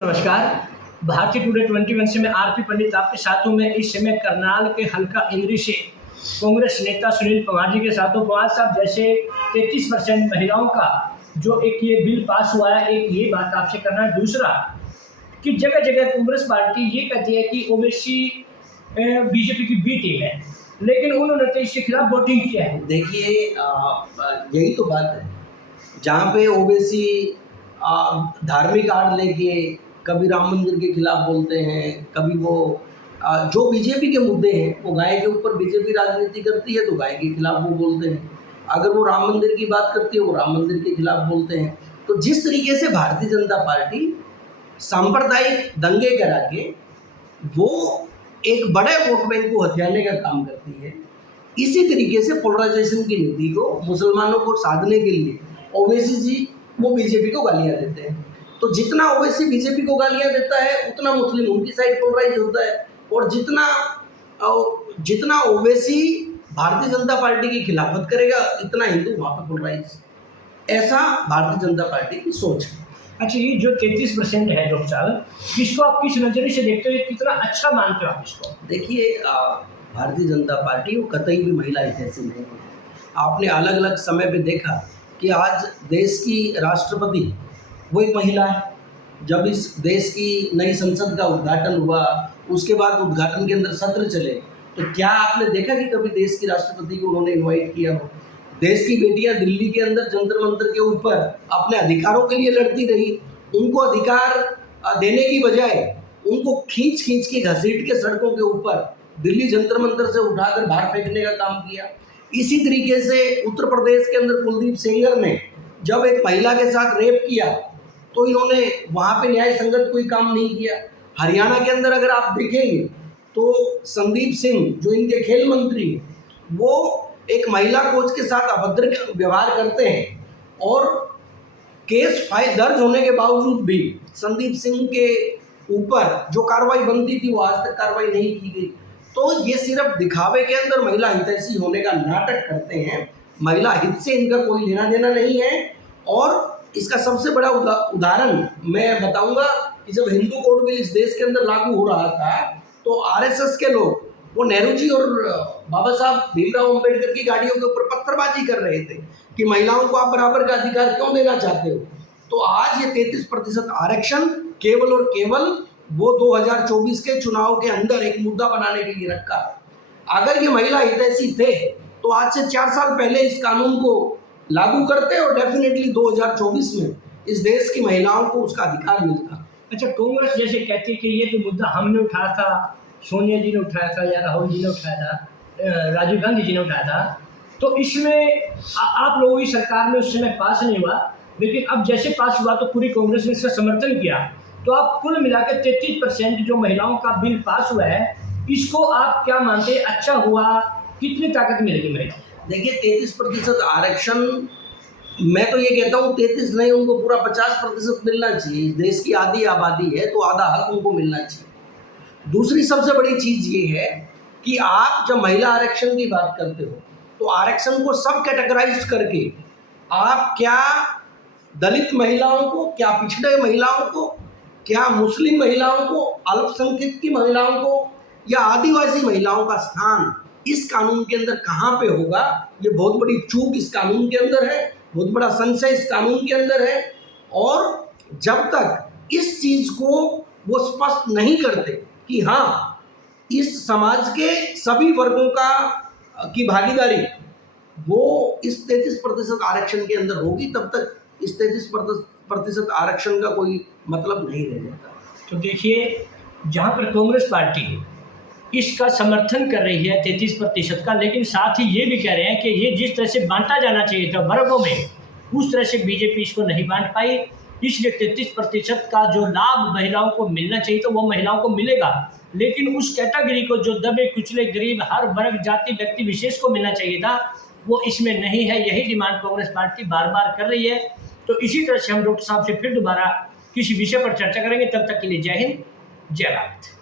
नमस्कार। भारतीय टुडे 21 से मैं आरपी पंडित आपके साथ हूँ। मैं इस समय करनाल के हल्का इंद्री से कांग्रेस नेता सुनील पवार जी के साथ हूँ। पवार साहब, जैसे 33% महिलाओं का जो एक ये बिल पास हुआ है, एक ये बात आपसे करना है। दूसरा कि जगह जगह कांग्रेस पार्टी ये कहती है कि ओबीसी बीजेपी की बी टीम है, लेकिन उन्होंने तो इसके खिलाफ वोटिंग किया है। देखिए, यही तो बात है। जहाँ पे ओबीसी धार्मिक आड़ लेके कभी राम मंदिर के खिलाफ बोलते हैं, कभी वो जो बीजेपी के मुद्दे हैं, वो गाय के ऊपर बीजेपी राजनीति करती है तो गाय के खिलाफ वो बोलते हैं। अगर वो राम मंदिर की बात करती है, वो राम मंदिर के खिलाफ बोलते हैं। तो जिस तरीके से भारतीय जनता पार्टी सांप्रदायिक दंगे करा के वो एक बड़े वोट बैंक को हथियाने का काम करती है, इसी तरीके से पोलराइजेशन की नीति को मुसलमानों को साधने के लिए ओवैसी जी वो बीजेपी को गालियां देते हैं। तो जितना ओवैसी बीजेपी को गालियां देता है, उतना मुस्लिम उनकी साइड पोलराइज होता है, और जितना ओवैसी भारतीय जनता पार्टी की खिलाफत करेगा, इतना हिंदू वहाँ पर पोलराइज। ऐसा भारतीय जनता पार्टी की सोच है। अच्छा, ये जो 33% है डॉक्टर साहब, इसको आप किस नज़रिए से देखते हो? कितना अच्छा मानते हो आप इसको? देखिए, भारतीय जनता पार्टी वो कतई भी महिला हितैषी नहीं है। आपने अलग अलग समय पे देखा कि आज देश की राष्ट्रपति वो एक महिला है। जब इस देश की नई संसद का उद्घाटन हुआ, उसके बाद उद्घाटन के अंदर सत्र चले, तो क्या आपने देखा कि कभी देश की राष्ट्रपति को उन्होंने इन्वाइट किया हो? देश की बेटियां दिल्ली के अंदर जंतर मंतर के ऊपर अपने अधिकारों के लिए लड़ती रही। उनको अधिकार देने की बजाय उनको खींच खींच के घसीट के सड़कों के ऊपर दिल्ली जंतर मंतर से उठाकर बाहर फेंकने का काम किया। इसी तरीके से उत्तर प्रदेश के अंदर कुलदीप सेंगर ने जब एक महिला के साथ रेप किया, तो इन्होंने वहाँ पे न्याय संगत कोई काम नहीं किया। हरियाणा के अंदर अगर आप देखेंगे तो संदीप सिंह जो इनके खेल मंत्री, वो एक महिला कोच के साथ अभद्र व्यवहार करते हैं, और केस फाइल दर्ज होने के बावजूद भी संदीप सिंह के ऊपर जो कार्रवाई बनती थी वो आज तक कार्रवाई नहीं की गई। तो ये सिर्फ दिखावे के अंदर महिला हितैषी होने का नाटक करते हैं। महिला हित से इनका कोई लेना देना नहीं है। और इसका सबसे बड़ा उदाहरण मैं बताऊंगा कि जब हिंदू कोड बिल इस देश के अंदर लागू हो रहा था, तो आरएसएस के लोग वो नेहरू जी और बाबा साहब भीमराव अंबेडकर की गाड़ियों के ऊपर पत्थरबाजी कर रहे थे कि महिलाओं को आप बराबर का अधिकार क्यों देना चाहते हो। तो आज ये 33% आरक्षण केवल और केवल वो 2024 के चुनाव के अंदर एक मुद्दा बनाने के लिए रखा। अगर ये महिला हितैषी थे तो आज से 4 साल पहले इस कानून को लागू करते और डेफिनेटली 2024 में इस देश की महिलाओं को उसका अधिकार मिलता। अच्छा, कांग्रेस जैसे कहती है कि ये तो मुद्दा हमने उठाया था, सोनिया जी ने उठाया था, या राहुल जी ने उठाया था, राजीव गांधी जी ने उठाया था, तो इसमें आप लोगों की सरकार में उस समय पास नहीं हुआ, लेकिन अब जैसे पास हुआ तो पूरी कांग्रेस ने इसका समर्थन किया। तो आप कुल मिलाकर 33% जो महिलाओं का बिल पास हुआ है, इसको आप क्या मानते हैं? अच्छा हुआ? कितनी ताकत मिलेगी महिलाओं? देखिए, 33% आरक्षण, मैं तो ये कहता हूँ 33 नहीं, उनको पूरा 50% मिलना चाहिए। देश की आधी आबादी है तो आधा हक उनको मिलना चाहिए। दूसरी सबसे बड़ी चीज़ ये है कि आप जब महिला आरक्षण की बात करते हो तो आरक्षण को सब कैटेगराइज करके आप क्या दलित महिलाओं को, क्या पिछड़े महिलाओं को, क्या मुस्लिम महिलाओं को, अल्पसंख्यक की महिलाओं को, या आदिवासी महिलाओं का स्थान इस कानून के अंदर कहाँ पे होगा, ये बहुत बड़ी चूक इस कानून के अंदर है, बहुत बड़ा संशय इस कानून के अंदर है। और जब तक इस चीज़ को वो स्पष्ट नहीं करते कि हाँ, इस समाज के सभी वर्गों की भागीदारी वो इस 33% आरक्षण के अंदर होगी, तब तक इस 33% आरक्षण का कोई मतलब नहीं रह जाता। तो देखिए, जहाँ पर कांग्रेस पार्टी इसका समर्थन कर रही है 33% का, लेकिन साथ ही ये भी कह रहे हैं कि ये जिस तरह से बांटा जाना चाहिए था वर्गों में, उस तरह से बीजेपी इसको नहीं बांट पाई, इसलिए 33% का जो लाभ महिलाओं को मिलना चाहिए तो वो महिलाओं को मिलेगा, लेकिन उस कैटेगरी को जो दबे कुचले गरीब हर वर्ग जाति व्यक्ति विशेष को मिलना चाहिए था, वो इसमें नहीं है। यही डिमांड कांग्रेस पार्टी बार बार कर रही है। तो इसी तरह से हम डॉक्टर साहब से फिर दोबारा किसी विषय पर चर्चा करेंगे। तब तक के लिए जय हिंद, जय भारत।